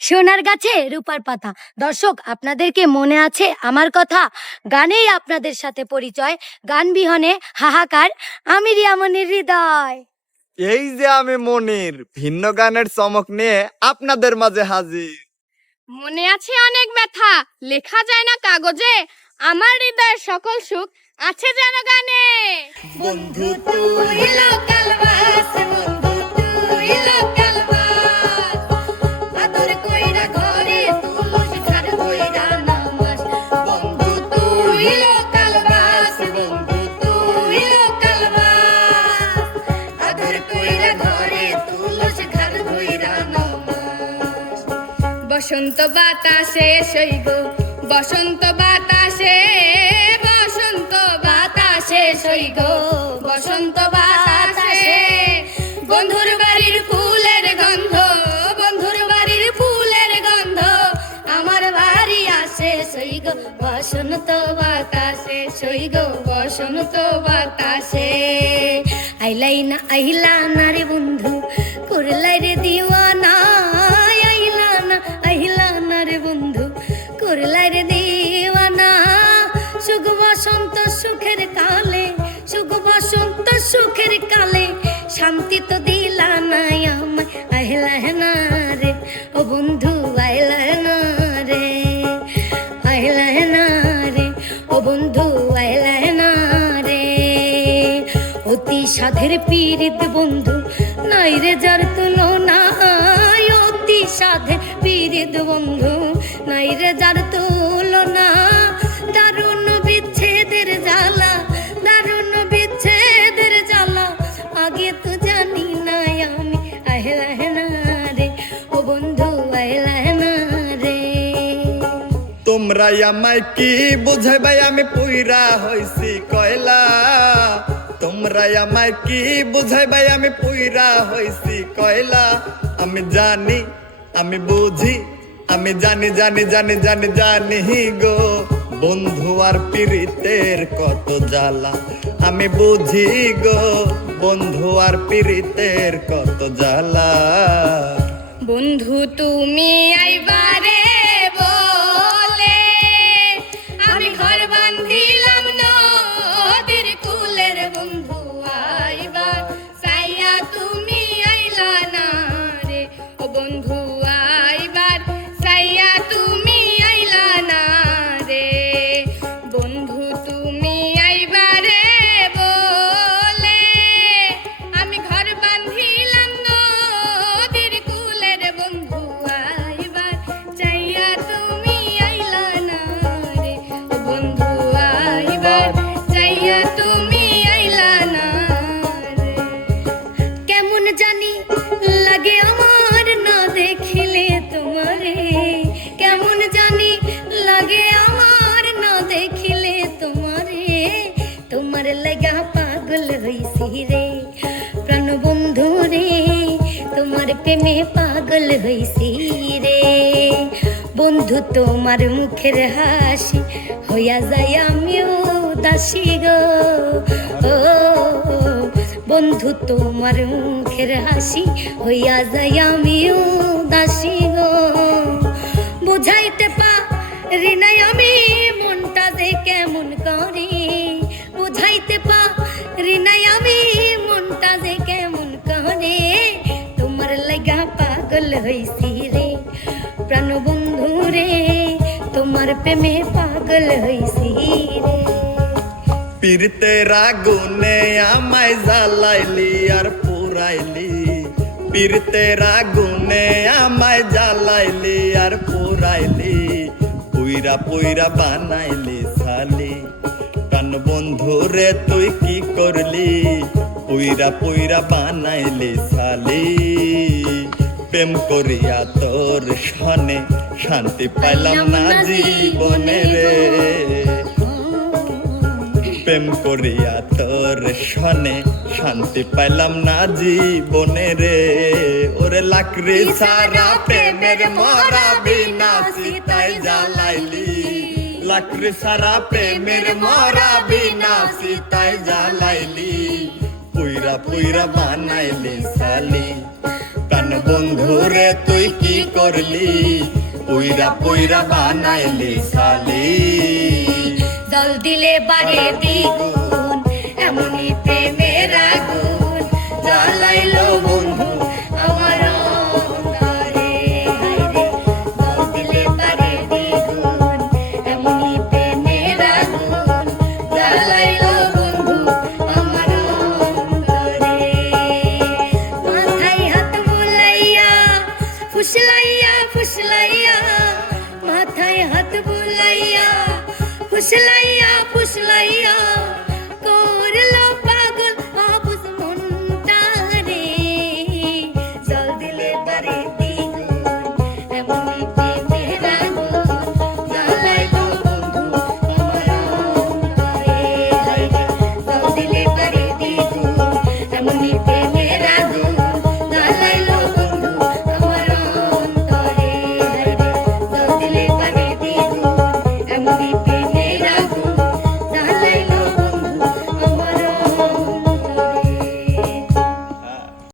সোনার গাছে রূপার পাতা। দর্শক আপনাদেরকে মনে আছে আমার কথা? গানেই আপনাদের সাথে পরিচয়। গান বিহনে হাহাকার আমি রিয়ামনির হৃদয়। এই যে আমি মনির ভিন্ন গানের চমক নিয়ে আপনাদের মাঝে হাজির। মনে আছে অনেক ব্যথা লেখা যায় না কাগজে। আমার হৃদয়ের সকল সুখ আছে যেন গানে। বন্ধু তুই লোকাল বসন্ত বাতাসে সইব বসন্ত বাতাসে বসন্ত বাতাসে সইগ বসন্ত বাতাসে। বন্ধুর বাড়ির ফুলের গন্ধ, বন্ধুর বাড়ির ফুলের গন্ধ, আমার বাড়ি আসে সইগ বসন্ত বাতাসে সইগ বসন্ত বাতাসে। আইলাই না, আইলা না রে বন্ধু, করলাই রে দিওয়ানা বসন্ত সুখের কালে সুখ বসন্ত সুখের কালে, শান্তি তো দিলা না আমায়, আইলা না রে, ও বন্ধু আইলা না রে, আইলা না রে, ও বন্ধু আইলা না রে। অতি সাধের পীড়িত বন্ধু নাই রে যার তুলনা অতি সাধের পীড়িত বন্ধু নাই রে যার তুলনা তোমরা আমায় কি বুঝাইবাই আমি পুইরা হইছি কয়লা। তোমরা আমায় কি বুঝাইবাই আমি পুইরা হইছি কয়লা। আমি জানি, আমি বুঝি, আমি জানি জানি জানি জানি জানি গো। বন্ধু আর পীড়িতের কত জ্বালা। আমি বুঝি গো, বন্ধু আর পীড়িতের কত জ্বালা। বন্ধু, তুমি আইবারে প্রেমে পাগল হইছি রে। বন্ধু, তোমার মুখের হাসি হইয়া যায়, আমিও দাসী গো। ও, বন্ধু, তোমার মুখের হাসি হইয়া যায়, আমিও দাসী গো। বুঝাইতে পারি নাই আমি মনটা যে কেমন প্রেমে পাগল হইছি রে পীরতের আগুনে আমায় জ্বালাইলি আর পুরাইলি পীরতের আগুনে আমায় জ্বালাইলি আর পুরাইলি পুইরা পুইরা বানাইলি কান বন্ধু রে তুই কি করলি পুইরা পুইরা বানাইলি সালি প্রেম করিয়া তোর সনে শান্তি পাইলাম না জীবনে রে। প্রেম করিয়া তোর সনে শান্তি পাইলাম না জীবনে রে। ওরে লাকড়ি সারা প্রেমের মরা বিনা সীতাই জ্বালাইলি। লাকড়ি সারা প্রেমের মরা বিনা সীতাই জ্বালাইলি। পুইরা পুইরা বানাইলি সালি। বন্ধুরে তুই কি করলি? উইরা পুইরা বানাইলি সালি জল দিলে বাড়ে দ্বিগুণ ফুসলাইয়া ফুসলাইয়া মাথায় হাত বুলাইয়া ফুসলাইয়া